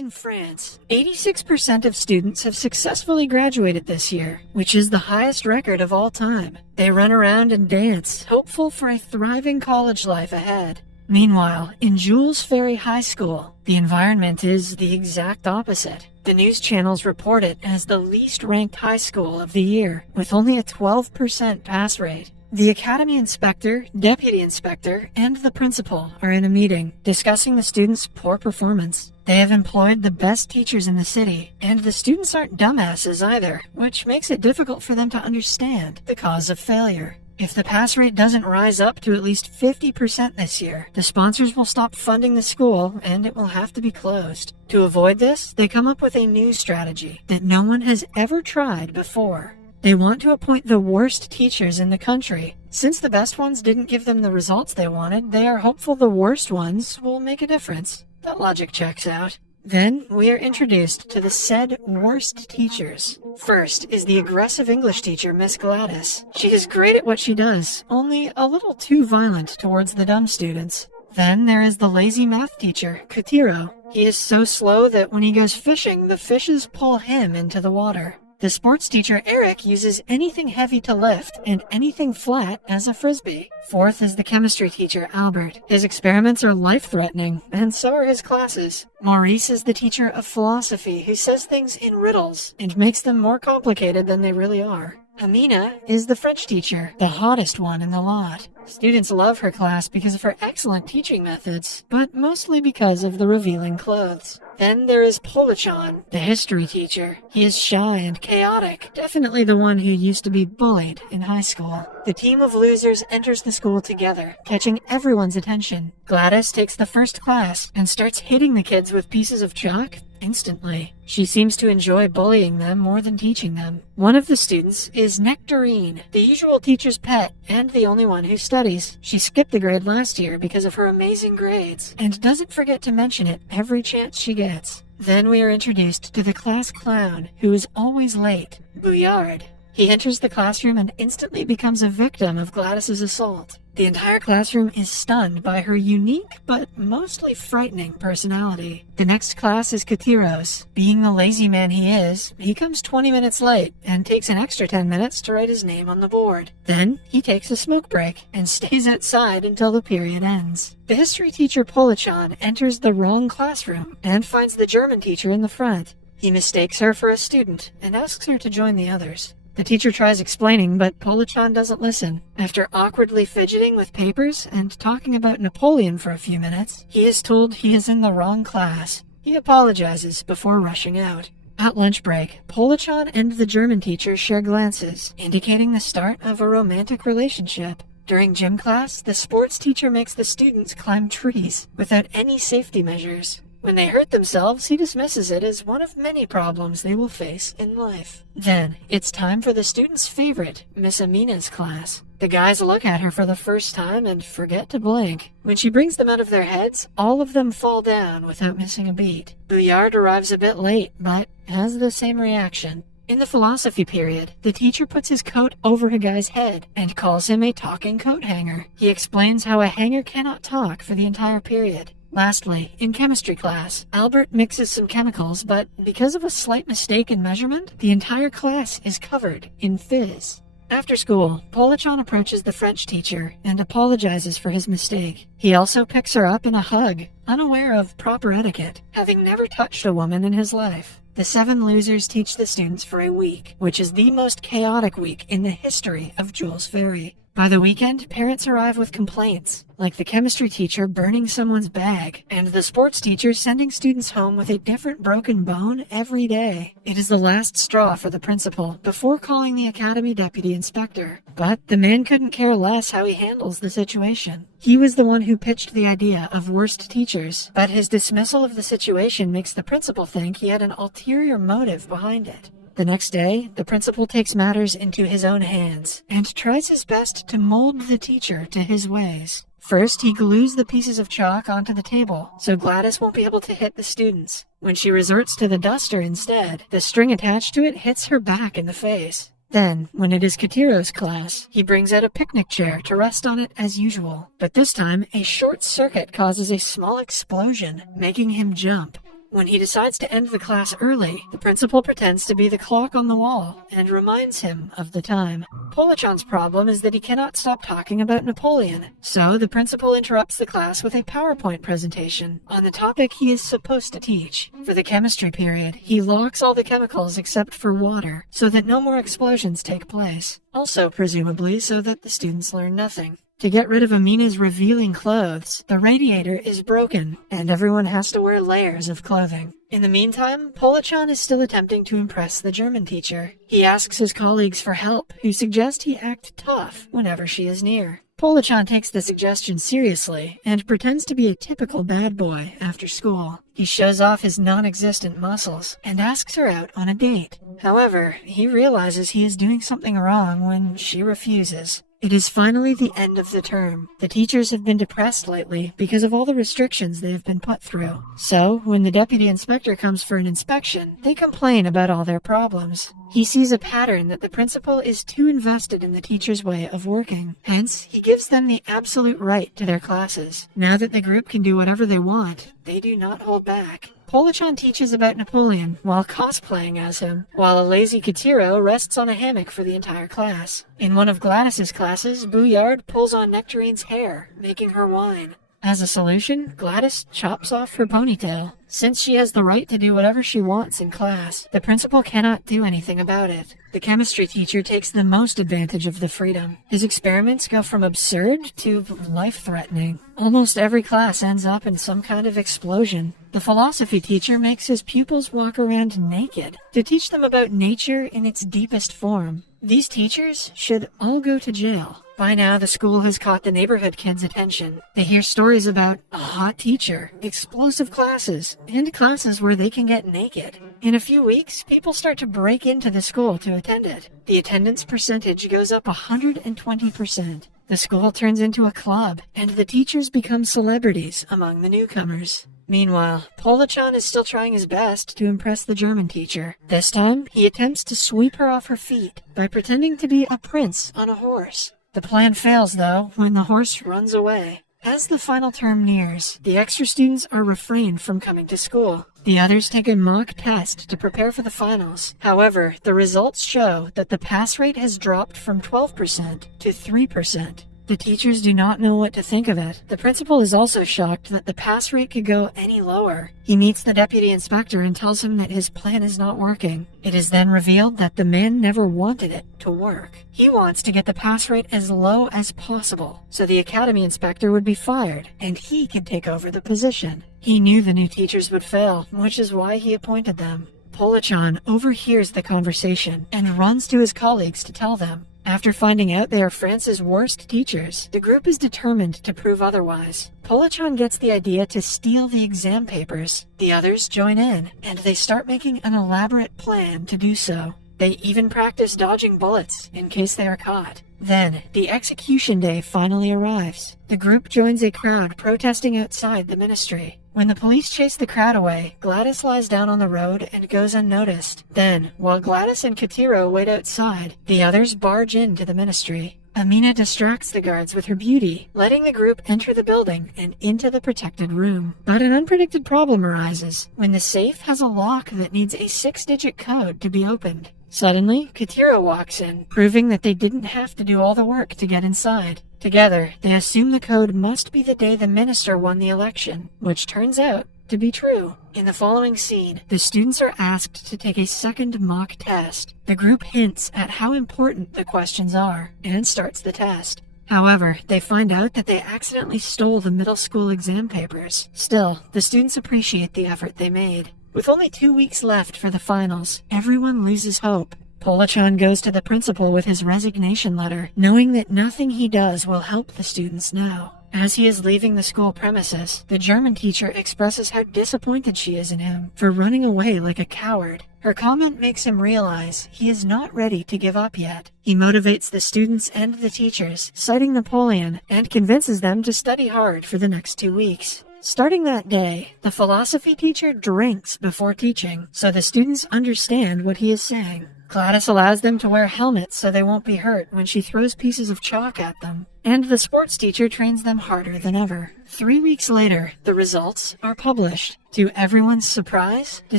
In France, 86% of students have successfully graduated this year, which is the highest record of all time. They run around and dance, hopeful for a thriving college life ahead. Meanwhile, in Jules Ferry High School, the environment is the exact opposite. The news channels report it as the least-ranked high school of the year, with only a 12% pass rate. The academy inspector, deputy inspector, and the principal are in a meeting, discussing the students' poor performance. They have employed the best teachers in the city, and the students aren't dumbasses either, which makes it difficult for them to understand the cause of failure. If the pass rate doesn't rise up to at least 50% this year, the sponsors will stop funding the school and it will have to be closed. To avoid this, they come up with a new strategy that no one has ever tried before. They want to appoint the worst teachers in the country. Since the best ones didn't give them the results they wanted, they are hopeful the worst ones will make a difference. That logic checks out. Then, we are introduced to the said worst teachers. First is the aggressive English teacher, Miss Gladys. She is great at what she does, only a little too violent towards the dumb students. Then there is the lazy math teacher, Kutiro. He is so slow that when he goes fishing, the fishes pull him into the water. The sports teacher, Eric, uses anything heavy to lift and anything flat as a frisbee. Fourth is the chemistry teacher, Albert. His experiments are life-threatening, and so are his classes. Maurice is the teacher of philosophy who says things in riddles and makes them more complicated than they really are. Amina is the French teacher, the hottest one in the lot. Students love her class because of her excellent teaching methods, but mostly because of the revealing clothes. Then there is Polachan, the history teacher. He is shy and chaotic, definitely the one who used to be bullied in high school. The team of losers enters the school together, catching everyone's attention. Gladys takes the first class and starts hitting the kids with pieces of chalk instantly. She seems to enjoy bullying them more than teaching them. One of the students is Nectarine, the usual teacher's pet, and the only one who studies. She skipped a grade last year because of her amazing grades, and doesn't forget to mention it every chance she gets. Then we are introduced to the class clown, who is always late, Bouillard. He enters the classroom and instantly becomes a victim of Gladys's assault. The entire classroom is stunned by her unique but mostly frightening personality. The next class is Kutiro's. Being the lazy man he is, he comes 20 minutes late and takes an extra 10 minutes to write his name on the board. Then he takes a smoke break and stays outside until the period ends. The history teacher Polachan enters the wrong classroom and finds the German teacher in the front. He mistakes her for a student and asks her to join the others. The teacher tries explaining, but Polachan doesn't listen. After awkwardly fidgeting with papers and talking about Napoleon for a few minutes, he is told he is in the wrong class. He apologizes before rushing out. At lunch break, Polachan and the German teacher share glances, indicating the start of a romantic relationship. During gym class, the sports teacher makes the students climb trees without any safety measures. When they hurt themselves, he dismisses it as one of many problems they will face in life. Then, it's time for the students' favorite, Miss Amina's class. The guys look at her for the first time and forget to blink. When she brings them out of their heads, all of them fall down without missing a beat. Bouillard arrives a bit late, but has the same reaction. In the philosophy period, the teacher puts his coat over a guy's head and calls him a talking coat hanger. He explains how a hanger cannot talk for the entire period. Lastly, in chemistry class, Albert mixes some chemicals, but because of a slight mistake in measurement, the entire class is covered in fizz. After school, Polachan approaches the French teacher and apologizes for his mistake. He also picks her up in a hug, unaware of proper etiquette, having never touched a woman in his life. The 7 losers teach the students for a week, which is the most chaotic week in the history of Jules Ferry. By the weekend, parents arrive with complaints, like the chemistry teacher burning someone's bag, and the sports teacher sending students home with a different broken bone every day. It is the last straw for the principal, before calling the academy deputy inspector. But the man couldn't care less how he handles the situation. He was the one who pitched the idea of worst teachers, but his dismissal of the situation makes the principal think he had an ulterior motive behind it. The next day, the principal takes matters into his own hands and tries his best to mold the teacher to his ways. First, he glues the pieces of chalk onto the table, so Gladys won't be able to hit the students. When she resorts to the duster instead, the string attached to it hits her back in the face. Then, when it is Katiro's class, he brings out a picnic chair to rest on it as usual. But this time, a short circuit causes a small explosion, making him jump. When he decides to end the class early, the principal pretends to be the clock on the wall and reminds him of the time. Polachan's problem is that he cannot stop talking about Napoleon, so the principal interrupts the class with a PowerPoint presentation on the topic he is supposed to teach. For the chemistry period, he locks all the chemicals except for water, so that no more explosions take place. Also, presumably, so that the students learn nothing. To get rid of Amina's revealing clothes, the radiator is broken, and everyone has to wear layers of clothing. In the meantime, Polachan is still attempting to impress the German teacher. He asks his colleagues for help, who suggest he act tough whenever she is near. Polachan takes the suggestion seriously and pretends to be a typical bad boy after school. He shows off his non-existent muscles and asks her out on a date. However, he realizes he is doing something wrong when she refuses. It is finally the end of the term. The teachers have been depressed lately because of all the restrictions they have been put through. So, when the deputy inspector comes for an inspection, they complain about all their problems. He sees a pattern that the principal is too invested in the teacher's way of working. Hence, he gives them the absolute right to their classes. Now that the group can do whatever they want, they do not hold back. Polachan teaches about Napoleon while cosplaying as him, while a lazy Katiro rests on a hammock for the entire class. In one of Gladys's classes, Bouillard pulls on Nectarine's hair, making her whine. As a solution, Gladys chops off her ponytail. Since she has the right to do whatever she wants in class, the principal cannot do anything about it. The chemistry teacher takes the most advantage of the freedom. His experiments go from absurd to life-threatening. Almost every class ends up in some kind of explosion. The philosophy teacher makes his pupils walk around naked to teach them about nature in its deepest form. These teachers should all go to jail. By now, the school has caught the neighborhood kids' attention. They hear stories about a hot teacher, explosive classes, and classes where they can get naked. In a few weeks, people start to break into the school to attend it. The attendance percentage goes up 120%. The school turns into a club, and the teachers become celebrities among the newcomers. Meanwhile, Polachan is still trying his best to impress the German teacher. This time, he attempts to sweep her off her feet by pretending to be a prince on a horse. The plan fails, though, when the horse runs away. As the final term nears, the extra students are refrained from coming to school. The others take a mock test to prepare for the finals. However, the results show that the pass rate has dropped from 12% to 3%. The teachers do not know what to think of it. The principal is also shocked that the pass rate could go any lower. He meets the deputy inspector and tells him that his plan is not working. It is then revealed that the man never wanted it to work. He wants to get the pass rate as low as possible, so the academy inspector would be fired, and he could take over the position. He knew the new teachers would fail, which is why he appointed them. Polachan overhears the conversation and runs to his colleagues to tell them. After finding out they are France's worst teachers, the group is determined to prove otherwise. Polachan gets the idea to steal the exam papers. The others join in, and they start making an elaborate plan to do so. They even practice dodging bullets in case they are caught. Then, the execution day finally arrives. The group joins a crowd protesting outside the ministry. When the police chase the crowd away, Gladys lies down on the road and goes unnoticed. Then, while Gladys and Katiro wait outside, the others barge into the ministry. Amina distracts the guards with her beauty, letting the group enter the building and into the protected room. But an unpredicted problem arises when the safe has a lock that needs a 6-digit code to be opened. Suddenly, Katiro walks in, proving that they didn't have to do all the work to get inside. Together, they assume the code must be the day the minister won the election, which turns out to be true. In the following scene, the students are asked to take a second mock test. The group hints at how important the questions are and starts the test. However, they find out that they accidentally stole the middle school exam papers. Still, the students appreciate the effort they made. With only 2 weeks left for the finals, everyone loses hope. Polachan goes to the principal with his resignation letter, knowing that nothing he does will help the students now. As he is leaving the school premises, the German teacher expresses how disappointed she is in him for running away like a coward. Her comment makes him realize he is not ready to give up yet. He motivates the students and the teachers, citing Napoleon, and convinces them to study hard for the next 2 weeks. Starting that day, the philosophy teacher drinks before teaching, so the students understand what he is saying. Gladys allows them to wear helmets so they won't be hurt when she throws pieces of chalk at them. And the sports teacher trains them harder than ever. 3 weeks later, the results are published. To everyone's surprise, the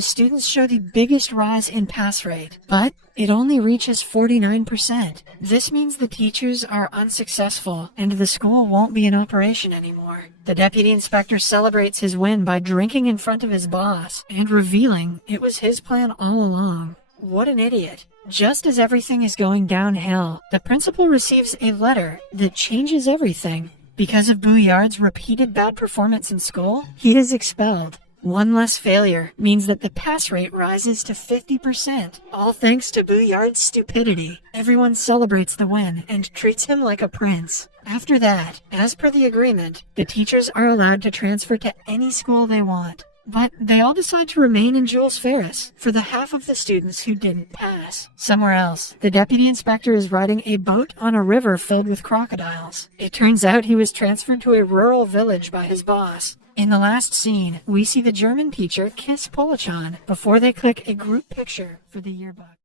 students show the biggest rise in pass rate, but it only reaches 49%. This means the teachers are unsuccessful and the school won't be in operation anymore. The deputy inspector celebrates his win by drinking in front of his boss and revealing it was his plan all along. What an idiot. Just as everything is going downhill, the principal receives a letter that changes everything. Because of Bouillard's repeated bad performance in school, he is expelled. One less failure means that the pass rate rises to 50%, all thanks to Bouillard's stupidity. Everyone celebrates the win and treats him like a prince. After that, as per the agreement, the teachers are allowed to transfer to any school they want. But they all decide to remain in Jules Ferry for the half of the students who didn't pass. Somewhere else, the deputy inspector is riding a boat on a river filled with crocodiles. It turns out he was transferred to a rural village by his boss. In the last scene, we see the German teacher kiss Polachan before they click a group picture for the yearbook.